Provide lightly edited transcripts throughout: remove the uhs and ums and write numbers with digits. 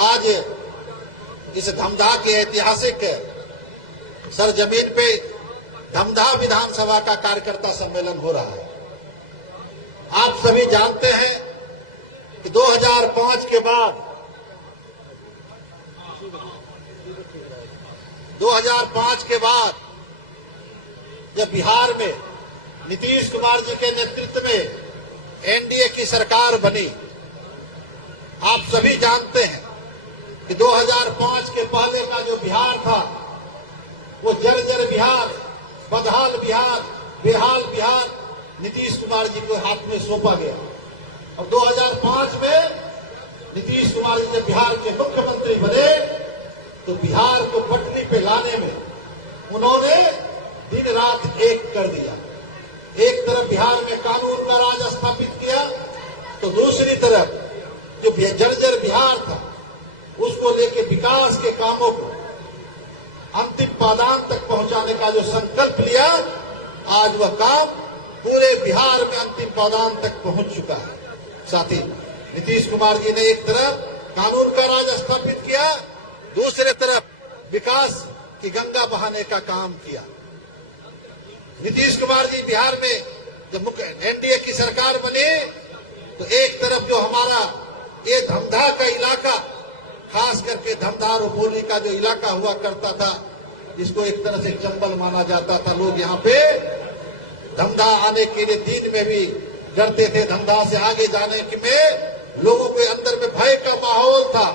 आज इस धमधा के ऐतिहासिक सरजमीन पे धमधा विधानसभा का कार्यकर्ता सम्मेलन हो रहा है। आप सभी जानते हैं कि 2005 के बाद 2005 के बाद जब बिहार में नीतीश कुमार जी के नेतृत्व में एनडीए की सरकार बनी, आप सभी जानते हैं कि 2005 के पहले का जो बिहार था वो जर्जर बिहार, बदहाल बिहार, बेहाल बिहार नीतीश कुमार जी के हाथ में सौंपा गया। और 2005 में नीतीश कुमार जी जब बिहार के मुख्यमंत्री बने तो बिहार को पटरी पे लाने में उन्होंने दिन रात एक कर दिया। एक तरफ बिहार में कानून का राज स्थापित किया तो दूसरी तरफ जो जर्जर बिहार था उसको लेके विकास के कामों को अंतिम पायदान तक पहुंचाने का जो संकल्प लिया, आज वह काम पूरे बिहार में अंतिम पायदान तक पहुंच चुका है। साथ ही नीतीश कुमार जी ने एक तरफ कानून का राज स्थापित किया, दूसरे तरफ विकास की गंगा बहाने का काम किया। नीतीश कुमार जी बिहार में जब एनडीए की सरकार बनी तो एक तरफ जो हमारा ये धमधा का इलाका, खास करके धमधा रुपौली का जो इलाका हुआ करता था, जिसको एक तरह से चंबल माना जाता था, लोग यहाँ पे धमधा आने के लिए दिन में भी डरते थे। धमधा से आगे जाने में लोगों के अंदर में भय का माहौल था।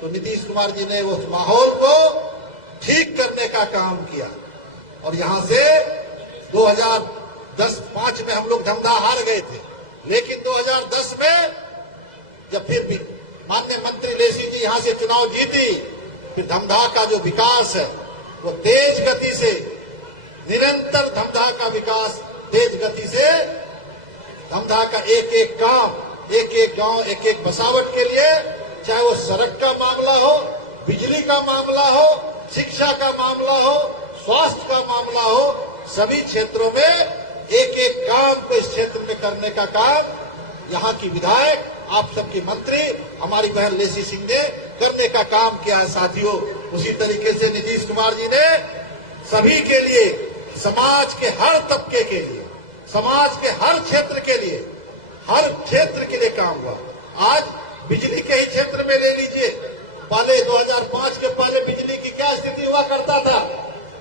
तो नीतीश कुमार जी ने उस माहौल को ठीक करने का काम किया और यहां से 2010-5 में हम लोग धमधा हार गए थे, लेकिन 2010 में जब फिर भी माननीय मंत्री लेसी जी यहां से चुनाव जीती, फिर धमधा का जो विकास है वो तेज गति से, निरंतर धमधा का विकास तेज गति से, धमधा का एक एक काम, एक एक गांव, एक एक बसावट के लिए, चाहे वो सड़क का मामला हो, बिजली का मामला हो, शिक्षा का मामला हो, स्वास्थ्य का मामला हो, सभी क्षेत्रों में एक एक काम को इस क्षेत्र में करने का काम यहाँ की विधायक, आप सबकी मंत्री हमारी बहन लेसी सिंह ने करने का काम किया है। साथियों, उसी तरीके से नीतीश कुमार जी ने सभी के लिए, समाज के हर तबके के लिए, समाज के हर क्षेत्र के लिए, हर क्षेत्र के लिए काम हुआ। आज बिजली के ही क्षेत्र में ले लीजिए, पहले 2005 के पहले बिजली की क्या स्थिति हुआ करता था,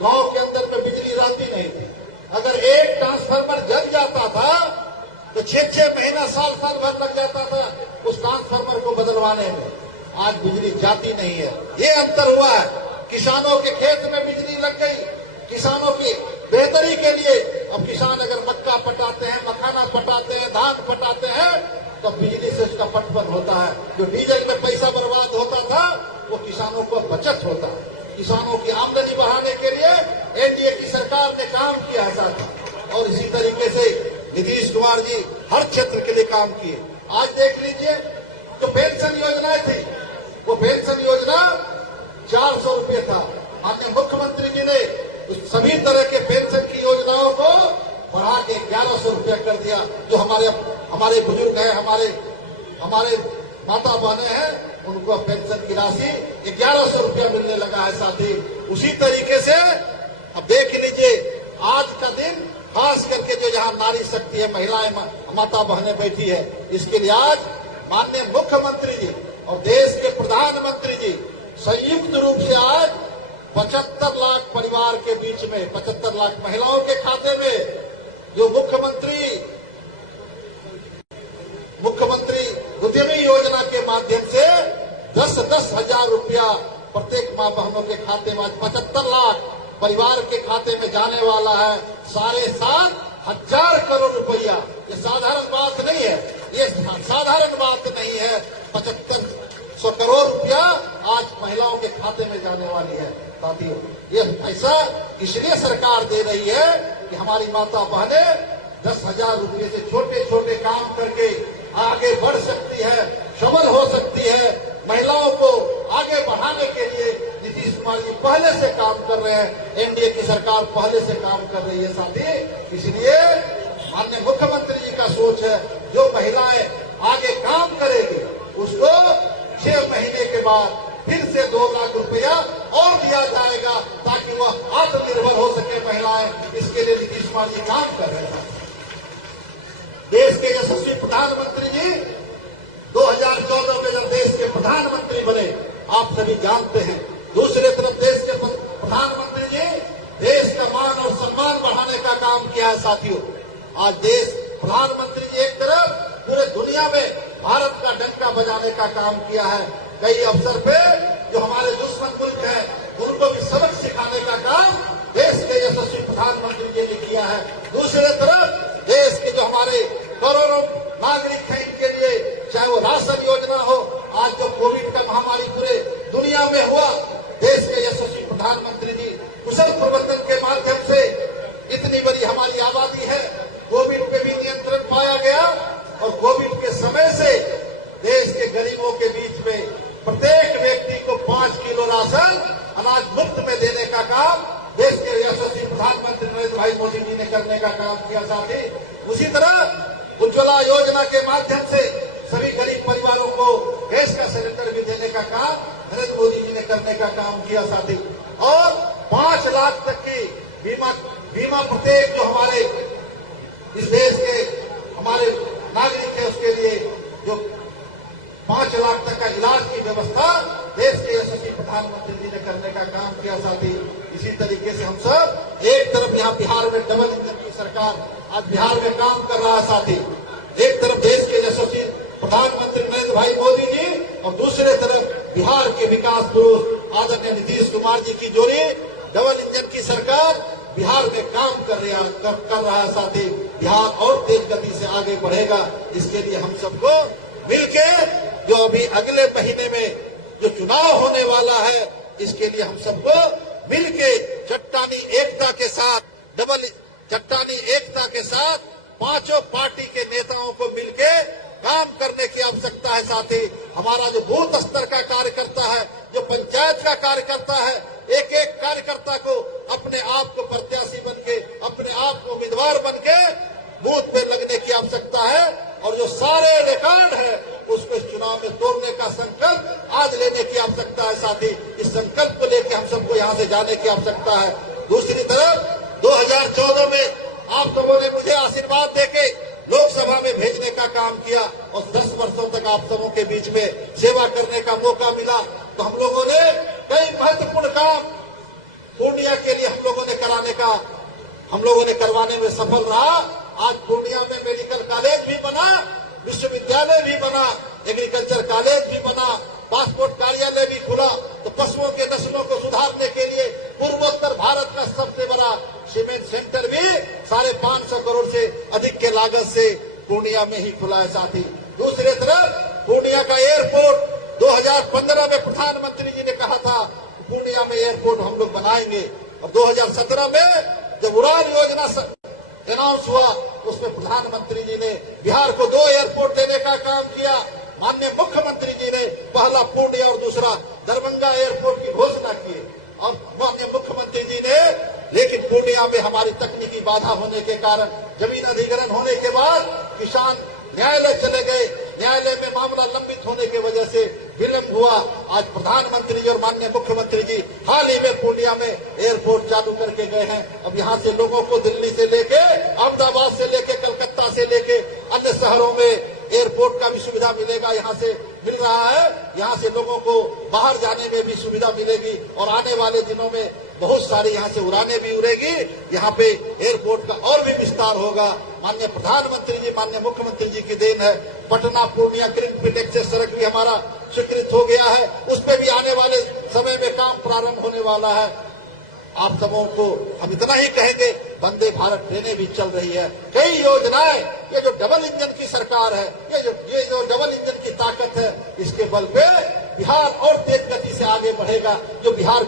गांव के अंदर में बिजली रहती नहीं थी। अगर एक ट्रांसफार्मर जल जाता था तो 6-6 महीना, साल भर लग जाता था उस ट्रांसफार्मर को बदलवाने में। आज बिजली जाती नहीं है, ये अंतर हुआ है। किसानों के खेत में बिजली लग गई, किसानों की बेहतरी के लिए अब किसान अगर मक्का पटाते हैं, मखाना पटाते हैं, धान पटाते हैं तो बिजली से उसका पटवन होता है। जो डीजल में पैसा बर्बाद होता था वो किसानों को बचत होता है। किसानों की आमदनी बढ़ाने के लिए एनडीए की सरकार ने काम किया है साथ। और इसी तरीके से नीतीश कुमार जी हर क्षेत्र के लिए काम किए। आज देख लीजिए, तो पेंशन योजनाएं थी, वो पेंशन योजना 400 रुपये था। माननीय मुख्यमंत्री जी ने सभी तरह के पेंशन की योजनाओं को बढ़ा के 1100 रुपया कर दिया। जो हमारे बुजुर्ग हैं, हमारे माता बहने हैं, उनको पेंशन की राशि 1100 रुपया मिलने लगा है। साथ ही उसी तरीके से अब देख लीजिए, आज का दिन खास करके जो जहां नारी शक्ति है, महिलाएं, माता बहनें बैठी है, इसके लिए आज माननीय मुख्यमंत्री जी और देश के प्रधानमंत्री जी संयुक्त रूप से आज 75 लाख परिवार के बीच में, 75 लाख महिलाओं के खाते में जो मुख्यमंत्री उद्यमी योजना के माध्यम से 10-10 हजार रुपया प्रत्येक मां बहनों के खाते में, आज 75 लाख परिवार के खाते में जाने वाला है। 7,500 करोड़ रुपया, ये साधारण बात नहीं है, ये साधारण बात नहीं है। 7500 करोड़ रुपया आज महिलाओं के खाते में जाने वाली है। साथियों, ये पैसा इसलिए सरकार दे रही है कि हमारी माता बहनें 10,000 रुपये से छोटे छोटे काम करके आगे बढ़ सकती है, सबल हो सकती है। महिलाओं को आगे बढ़ाने के लिए नीतीश कुमार जी पहले से काम कर रहे हैं, एनडीए की सरकार पहले से काम कर रही है। साथी, इसलिए माननीय मुख्यमंत्री जी का सोच है, जो महिलाएं आगे काम करेगी उसको 6 महीने के बाद फिर से 2 लाख रुपया और दिया जाएगा ताकि वह आत्मनिर्भर हो सके महिलाएं। इसके लिए नीतीश कुमार जी काम कर रहे हैं। देश के यशस्वी प्रधानमंत्री जी 2014 में जब देश के प्रधानमंत्री बने, आप सभी जानते हैं। दूसरी तरफ देश के प्रधानमंत्री जी देश का मान और सम्मान बढ़ाने का काम किया है। साथियों, आज देश प्रधानमंत्री जी एक तरफ पूरे दुनिया में भारत का डंका बजाने का काम किया है। कई अवसर पे जो हमारे दुश्मन मुल्क है उनको भी सबक सिखाने का काम देश के यशस्वी प्रधानमंत्री जी ने किया है। दूसरी तरफ देश के जो हमारे करोड़ों नागरिक हैं, इनके लिए चाहे वो राशन योजना हो, आज जो कोविड का महामारी पूरे दुनिया में हुआ, देश के यशस्वी प्रधानमंत्री जी कुशल प्रबंधन के माध्यम से इतनी बड़ी हमारी आबादी है, कोविड पे भी नियंत्रण पाया गया और कोविड के समय से देश के गरीबों के बीच में प्रत्येक व्यक्ति को 5 किलो राशन अनाज मुफ्त में देने का काम देश के यशस्वी प्रधानमंत्री नरेंद्र भाई मोदी जी ने करने का काम किया। साथ ही उसी तरह उज्ज्वला योजना के माध्यम से सभी गरीब परिवारों को गैस का सिलेंडर भी देने का काम नरेंद्र मोदी जी ने करने का काम किया। साथी और 5 लाख तक की बीमा प्रत्येक जो हमारे इस देश के हमारे नागरिक है उसके लिए जो 5 लाख तक का इलाज की व्यवस्था देश के यशस्वी प्रधानमंत्री जी ने करने का काम किया। साथी इसी तरीके से हम सब एक तरफ यहाँ बिहार में डबल इंजन की सरकार आज बिहार में काम कर रहा है। साथी एक तरफ देश के यशस्वी प्रधानमंत्री नरेंद्र भाई मोदी जी और दूसरे तरफ बिहार के विकास पुरुष आदरणीय नीतीश कुमार जी की जोड़ी डबल इंजन की सरकार बिहार में काम कर रहा है। साथी बिहार और तेज गति से आगे बढ़ेगा। इसके लिए हम सबको मिलके जो अभी अगले महीने में जो चुनाव होने वाला है, इसके लिए हम सबको मिलके चट्टानी एकता के साथ पांचों पार्टी के नेताओं को मिलके काम करने की आवश्यकता है। साथी हमारा जो बूथ स्तर का कार्यकर्ता है, जो पंचायत का कार्यकर्ता है, एक एक कार्यकर्ता को अपने आप को प्रत्याशी बनके अपने आप को उम्मीदवार बनके बूथ पे लगने की आवश्यकता है और जो सारे रिकॉर्ड है उसको इस चुनाव में तोड़ने का संकल्प आज लेने की आवश्यकता है। साथी इस संकल्प को लेकर हम सबको यहाँ से जाने की आवश्यकता है। दूसरी तरफ 2014 में आप सबों ने मुझे आशीर्वाद देके लोकसभा में भेजने का काम किया और 10 वर्षों तक आप सबों के बीच में सेवा करने का मौका मिला। तो हम लोगों ने कई महत्वपूर्ण काम पूर्णिया के लिए हम लोगों ने करवाने में सफल रहा। आज पूर्णिया में मेडिकल कॉलेज भी बना, विश्वविद्यालय भी बना, एग्रीकल्चर कॉलेज भी बना, पासपोर्ट कार्यालय भी खुला। तो पशुओं के नस्लों को सुधारने के लिए पूर्वोत्तर भारत का सबसे बड़ा सीमेंट सेंटर भी 550 करोड़ से अधिक के लागत से पूर्णिया में ही खुला है। साथी दूसरी तरफ पूर्णिया का एयरपोर्ट 2015 में प्रधानमंत्री जी ने कहा था पूर्णिया में एयरपोर्ट हम लोग बनाएंगे और 2017 में जब उड़ान योजना अनाउंस हुआ उसमें प्रधानमंत्री जी ने बिहार को 2 एयरपोर्ट देने का काम किया। माननीय मुख्यमंत्री जी ने पहला पूर्णिया और दूसरा दरभंगा एयरपोर्ट की घोषणा की और माननीय मुख्यमंत्री जी ने, लेकिन पूर्णिया में हमारी तकनीकी बाधा होने के कारण जमीन अधिग्रहण होने के बाद किसान न्यायालय चले गए, न्यायालय में मामला लंबित होने की वजह से विलंब हुआ। आज प्रधानमंत्री जी और माननीय मुख्यमंत्री जी हाल ही में पूर्णिया में एयरपोर्ट चालू करके गए हैं। अब यहाँ से लोगों को दिल्ली से लेके अहमदाबाद से लेके कलकत्ता से लेके अन्य शहरों में एयरपोर्ट का भी सुविधा मिलेगा, यहाँ से मिल रहा है। यहाँ से लोगों को बाहर जाने में भी सुविधा मिलेगी और आने वाले दिनों में बहुत सारी यहाँ से उड़ानें भी उड़ेगी। यहाँ पे एयरपोर्ट का और भी विस्तार होगा। माननीय प्रधानमंत्री जी, माननीय मुख्यमंत्री जी की देन है। पटना पूर्णिया ग्रीनफील्ड एक्सेस सड़क भी हमारा स्वीकृत हो गया है, उस पर भी आने वाले समय में काम प्रारंभ होने वाला है। आप सबों को हम इतना ही कहेंगे, वंदे भारत ट्रेनें भी चल रही है, कई योजनाएं। ये जो डबल इंजन की सरकार है, ये जो डबल इंजन की ताकत है, इसके बल पे बिहार और तेज गति से आगे बढ़ेगा। जो बिहार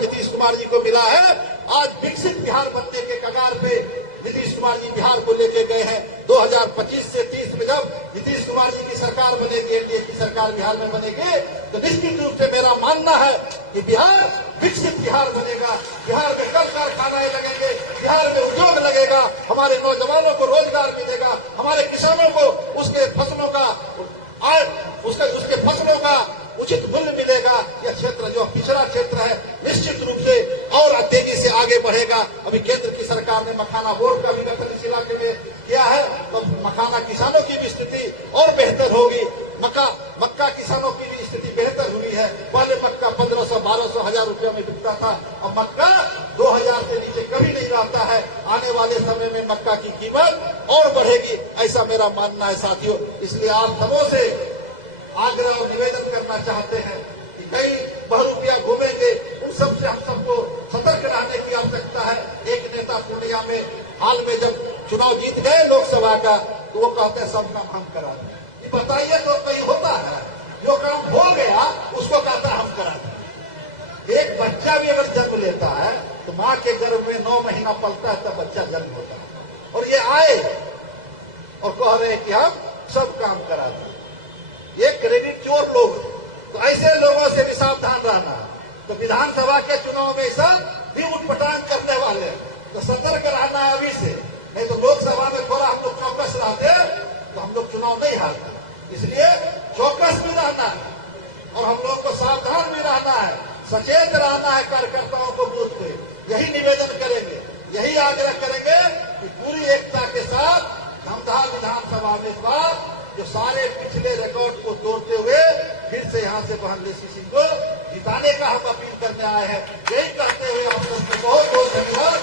नीतीश कुमार जी को मिला है, आज विकसित बिहार बनने के कगार पे नीतीश कुमार जी बिहार को लेके गए हैं। 2025 से 30 में जब नीतीश कुमार जी की सरकार बनेगी, एनडीए की सरकार बिहार में बनेगी, तो निश्चित रूप से मेरा मानना है कि बिहार विकसित बिहार बनेगा। बिहार में कल कारखानाएं लगेंगे, बिहार में उद्योग लगेगा, हमारे नौजवानों को रोजगार मिलेगा, हमारे किसानों को उसके फसलों का उचित मूल्य मिलेगा। अभी केंद्र की सरकार ने मखाना बोर्ड का भी गठन इस इलाके में किया है, तो मखाना किसानों की भी स्थिति और बेहतर होगी। मक्का किसानों की भी स्थिति बेहतर हुई है। पहले मक्का 1500, 1200, 1000 रुपया में बिकता था, अब मक्का 2000 से नीचे कभी नहीं रहता है। आने वाले समय में मक्का की कीमत और बढ़ेगी, ऐसा मेरा मानना है साथियों। इसलिए आप सबों से आग्रह और निवेदन करना चाहते हैं कि कई बहुरूपिया घूमेंगे, उन सबसे हम सबको सतर्क रहने की आवश्यकता है। एक नेता पूर्णिया में हाल में जब चुनाव जीत गए लोकसभा का, तो वो कहते हैं सब काम हम करा दें। ये बताइए तो कहीं होता है? जो काम हो गया उसको कहता है हम करा दें। एक बच्चा भी अगर जन्म लेता है तो मां के गर्भ में 9 महीना पलता है, तब बच्चा जन्म होता है, और ये आए और कह रहे हैं कि हम सब काम करा दें। ये क्रेडिट चोर लोग, तो ऐसे लोगों से भी सावधान रहना। तो विधानसभा के चुनाव में सब भी उठपटांग करने वाले, तो सतर्क रहना है अभी से, नहीं तो लोकसभा में थोड़ा हम लोग चौकस रहते तो हम लोग चुनाव नहीं हारते। इसलिए चौकस भी रहना है और हम लोग को सावधान भी रहना है, सचेत रहना है कार्यकर्ताओं को बूथ पे। यही निवेदन करेंगे, यही आग्रह करेंगे कि पूरी एकता के साथ धमदाहा विधानसभा में इस बार जो सारे पिछले रिकॉर्ड को तोड़ते हुए फिर से यहाँ से बहन लेसी सिंह को जिताने का हम अपील करने आए हैं। यही कहते हुए आप सबको बहुत बहुत धन्यवाद।